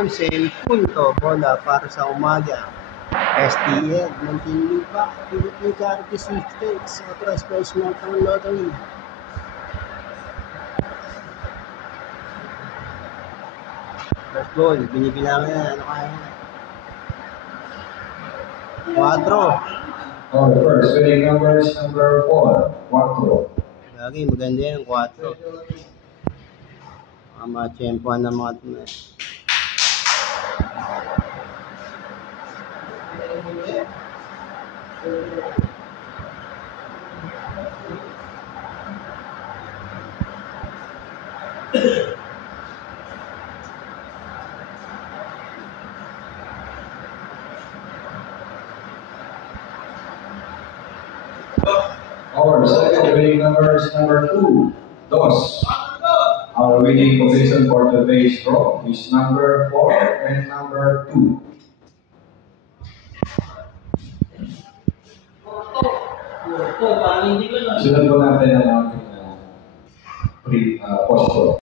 11 punto bola para sa umaga. STL, Muntinlupa, Philippine Charity Sweepstakes, Authorized Placement ng Lottery. First ball, binibilangan na, ano kaya? 4. Oh, the first winning number is number 4, 4. Lagi, maganda yan, 4. Matsyempohan ng mga tunay. Our second winning number is number 2, Dos. Our winning position for today's draw is number 4 and number 2. Sunod po natin ang ating post draw.